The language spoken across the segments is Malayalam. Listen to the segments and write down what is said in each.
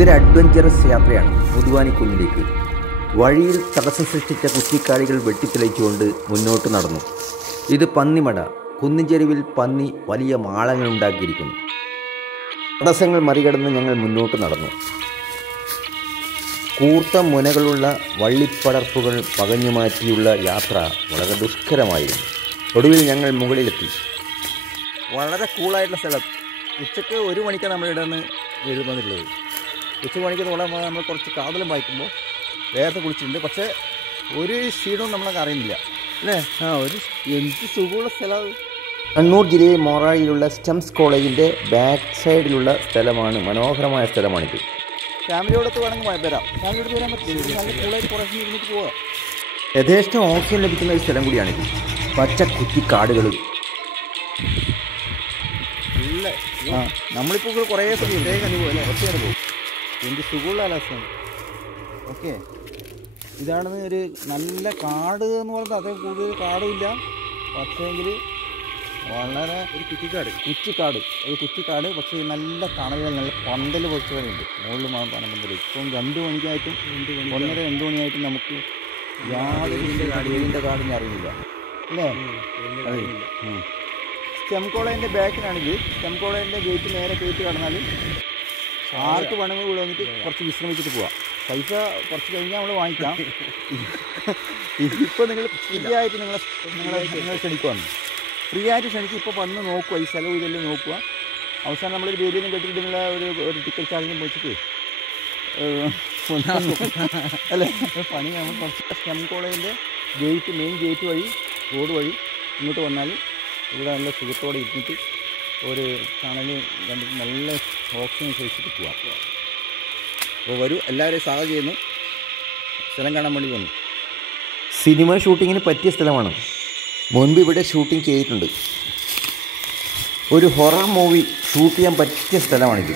ഇതൊരു അഡ്വഞ്ചറസ് യാത്രയാണ് മുതുവാനിക്കുന്നിലേക്ക്. വഴിയിൽ തടസ്സം സൃഷ്ടിച്ച കുറ്റിക്കാടികൾ വെട്ടിത്തെളിച്ചുകൊണ്ട് മുന്നോട്ട് നടന്നു. ഇത് പന്നിമട. കുന്നിൻ ചെരുവിൽ പന്നി വലിയ മാളങ്ങൾ ഉണ്ടാക്കിയിരിക്കുന്നു. തടസ്സങ്ങൾ മറികടന്ന് ഞങ്ങൾ മുന്നോട്ട് നടന്നു. കൂർത്ത മുനകളുള്ള വള്ളിപ്പടർപ്പുകൾ പകഞ്ഞു മാറ്റിയുള്ള യാത്ര വളരെ ദുഷ്കരമായിരുന്നു. ഒടുവിൽ ഞങ്ങൾ മുകളിലെത്തി. വളരെ കൂളായിട്ടുള്ള സ്ഥലം. ഉച്ചയ്ക്ക് 1 മണിക്കാണ് നമ്മളിവിടെ നിന്ന് എഴുതുന്നുള്ളത്. ഉച്ച മണിക്ക് നമ്മൾ കുറച്ച് കാതലും വായിക്കുമ്പോൾ നേരത്തെ കുളിച്ചിട്ടുണ്ട്. പക്ഷേ ഒരു ക്ഷീണവും നമ്മളൊക്കെ അറിയുന്നില്ല അല്ലേ? ഒരു എന്ത് സുഖമുള്ള സ്ഥലം. കണ്ണൂർ ജില്ലയിൽ മൊറാഴിയിലുള്ള സ്റ്റെംസ് കോളേജിൻ്റെ ബാക്ക് സൈഡിലുള്ള സ്ഥലമാണ്. മനോഹരമായ സ്ഥലമാണിത്. ഫാമിലിയോടൊക്കെ വേണമെങ്കിൽ വരാം. ഫാമിലിയോട് വരാൻ പറ്റില്ല. നല്ല കൂളായിട്ട് കുറച്ച് ഇരുന്നിട്ട് പോവാം. യഥേഷ്ടം ഓക്സിജൻ ലഭിക്കുന്ന ഒരു സ്ഥലം കൂടിയാണിത്. പച്ച കുറ്റിക്കാടുകൾ. ഇല്ല നമ്മളിപ്പോൾ കുറേ സമയം അനുഭവം അല്ലേ? ഒറ്റ അനുഭവം. എന്ത് സുഖമുള്ള കാലാവസ്ഥയാണ്. ഓക്കെ, ഇതാണ് ഒരു നല്ല കാട് എന്ന് പറയുന്നത്. അതേ കൂടുതൽ കാടുമില്ല, പക്ഷേങ്കിൽ വളരെ ഒരു കുറ്റിക്കാട്. പക്ഷേ നല്ല തണലുകൾ, നല്ല പന്തൽ പൊളിച്ചവരുണ്ട്. മുകളിൽ പനമ്പന്തൽ. ഇപ്പം 2 മണിക്കായിട്ടും 1:30-2 മണിയായിട്ടും നമുക്ക് യാതൊരു കാടിന് അറിയില്ല അല്ലേ? അതെ. സ്റ്റെം കോളേജിൻ്റെ ബാക്കിലാണിത്. സ്റ്റെം കോളേജിൻ്റെ ഗേറ്റ് നേരെ കയറ്റി കടന്നാൽ ആർക്ക് വേണമെങ്കിൽ ഇവിടെ വന്നിട്ട് കുറച്ച് വിശ്രമിച്ചിട്ട് പോവാം. പൈസ കുറച്ച് കഴിഞ്ഞാൽ നമ്മൾ വാങ്ങിക്കാം. ഇപ്പോൾ നിങ്ങൾ ഫ്രീ ആയിട്ട് നിങ്ങൾ ക്ഷണിക്കുവാണ്. ഫ്രീ ആയിട്ട് ക്ഷണിച്ച് ഇപ്പോൾ വന്ന് നോക്കുക. ഈ സ്ഥലവും ഇതെല്ലാം നോക്കുക. അവസാനം നമ്മളൊരു വേദിയിലും കെട്ടിയിട്ട് നിങ്ങളെ ഒരു ടിക്കറ്റ് ചാർജിനും വെച്ചിട്ട് അല്ലേ പണി. നമ്മൾ കുറച്ച് സ്റ്റെം കോളേജിൻ്റെ മെയിൻ ഗേറ്റ് വഴി, റോഡ് വഴി ഇങ്ങോട്ട് വന്നാൽ ഇവിടെ നല്ല സുഖത്തോടെ ഇരുന്നിട്ട് ഒരു തണൽ കണ്ടിട്ട് നല്ല ഓക്സിജൻ കഴിച്ചിട്ട് പോവാം. അപ്പോൾ വരൂ, എല്ലാവരെയും സ്വാഗതം ചെയ്യുന്നു. സ്ഥലം കാണാൻ വേണ്ടി വന്നു. സിനിമ ഷൂട്ടിങ്ങിന് പറ്റിയ സ്ഥലമാണ്. മുൻപ് ഇവിടെ ഷൂട്ടിംഗ് ചെയ്തിട്ടുണ്ട്. ഒരു ഹൊറർ മൂവി ഷൂട്ട് ചെയ്യാൻ പറ്റിയ സ്ഥലമാണിത്.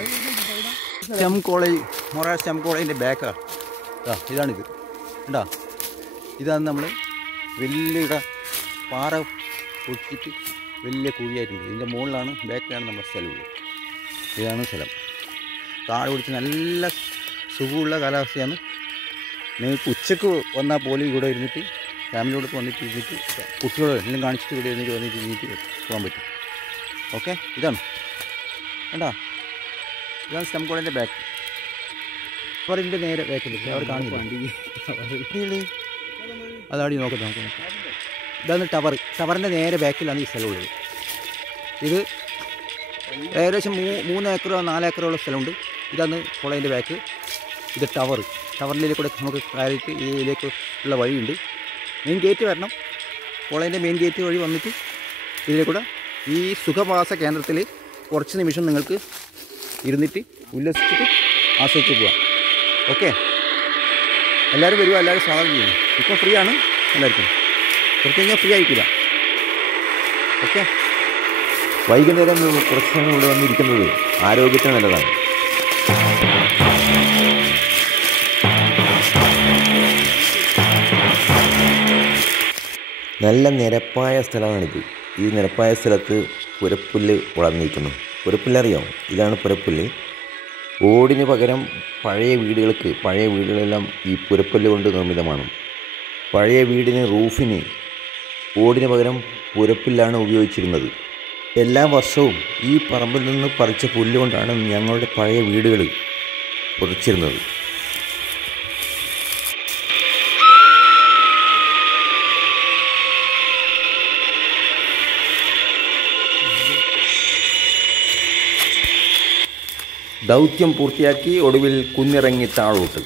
സ്റ്റെം കോളേജ്, മൊറാഴി സ്റ്റെം കോളേജിൻ്റെ ബാക്കാണ്. ഇതാണിത് കണ്ടോ? ഇതാണ് നമ്മൾ വലിയ പാറ പൊട്ടിച്ചിട്ട് വലിയ കുഴിയായിട്ടുണ്ട്. ഇതിൻ്റെ മുകളിലാണ്, ബാക്കിലാണ് നമ്മുടെ സ്ഥലമുള്ളത്. ഇതാണ് സ്ഥലം. കാട് പിടിച്ച് നല്ല സുഖമുള്ള കാലാവസ്ഥയാണ്. നിങ്ങൾക്ക് ഉച്ചക്ക് വന്നാൽ പോലും ഇവിടെ ഇരുന്നിട്ട് ഫാമിലിയോടൊപ്പം വന്നിട്ട് ഇരുന്നിട്ട് കുട്ടികളെ എല്ലാം കാണിച്ചിട്ട് ഇവിടെ വന്നിട്ട് പോകാൻ പറ്റും. ഓക്കെ, ഇതാണ് കണ്ടോ? ഇതാണ് സ്റ്റെം കോളേജിൻ്റെ ബാക്ക്. അവരിൻ്റെ നേരെ ബാക്കിൽ അവർ കാണില്ല. അതാടി നോക്കാം. ഇതാണ് ടവറിൻ്റെ നേരെ ബാക്കിലാണ് ഈ സ്ഥലമുള്ളത്. ഇത് ഏകദേശം 3 ഏക്കറോ 4 ഏക്കറോ ഉള്ള സ്ഥലമുണ്ട്. ഇതാണ് കോളേജിൻ്റെ ബാക്ക്. ഇത് ടവറിലേക്ക് കൂടെ നമുക്ക് കയറിയിട്ട് ഇതിലേക്ക് ഉള്ള വഴിയുണ്ട്. മെയിൻ ഗേറ്റ് വരണം. കോളേജിൻ്റെ മെയിൻ ഗേറ്റ് വഴി വന്നിട്ട് ഇതിലേക്കൂടെ ഈ സുഖവാസ കേന്ദ്രത്തിൽ കുറച്ച് നിമിഷം നിങ്ങൾക്ക് ഇരുന്നിട്ട് ഉല്ലസിച്ചിട്ട് ആസ്വദിച്ച് പോവാം. ഓക്കെ, എല്ലാവരും വരുക, എല്ലാവരും സ്വാഗതം ചെയ്യുന്നു. ഇപ്പോൾ ഫ്രീ ആണ് എല്ലാവർക്കും. കുറച്ച് കഴിഞ്ഞാൽ ഫ്രീ ആയിരിക്കില്ല. ഓക്കെ, വൈകുന്നേരം കുറച്ച് സമയം ഇവിടെ വന്നിരിക്കുന്നത് ആരോഗ്യത്തിന് നല്ലതാണ്. നല്ല നിരപ്പായ സ്ഥലമാണിത്. ഈ നിരപ്പായ സ്ഥലത്ത് പുരപ്പുല്ല് വളർന്നിരിക്കുന്നു. പുരപ്പുല്ലറിയാമോ? ഇതാണ് പുരപ്പുല്ല്. ഓടിന് പകരം പഴയ വീടുകളെല്ലാം ഈ പുരപ്പുല്ല് കൊണ്ട് നിർമ്മിതമാണ്. പഴയ വീടിന് റൂഫിന് ഓടിന് പകരം പുരപ്പുല്ലാണ് ഉപയോഗിച്ചിരുന്നത്. എല്ലാ വർഷവും ഈ പറമ്പിൽ നിന്ന് പറിച്ച പുല്ല് കൊണ്ടാണ് ഞങ്ങളുടെ പഴയ വീടുകൾ പൊറിച്ചിരുന്നത്. ദൗത്യം പൂർത്തിയാക്കി ഒടുവിൽ കുന്നിറങ്ങി താഴോട്ട്.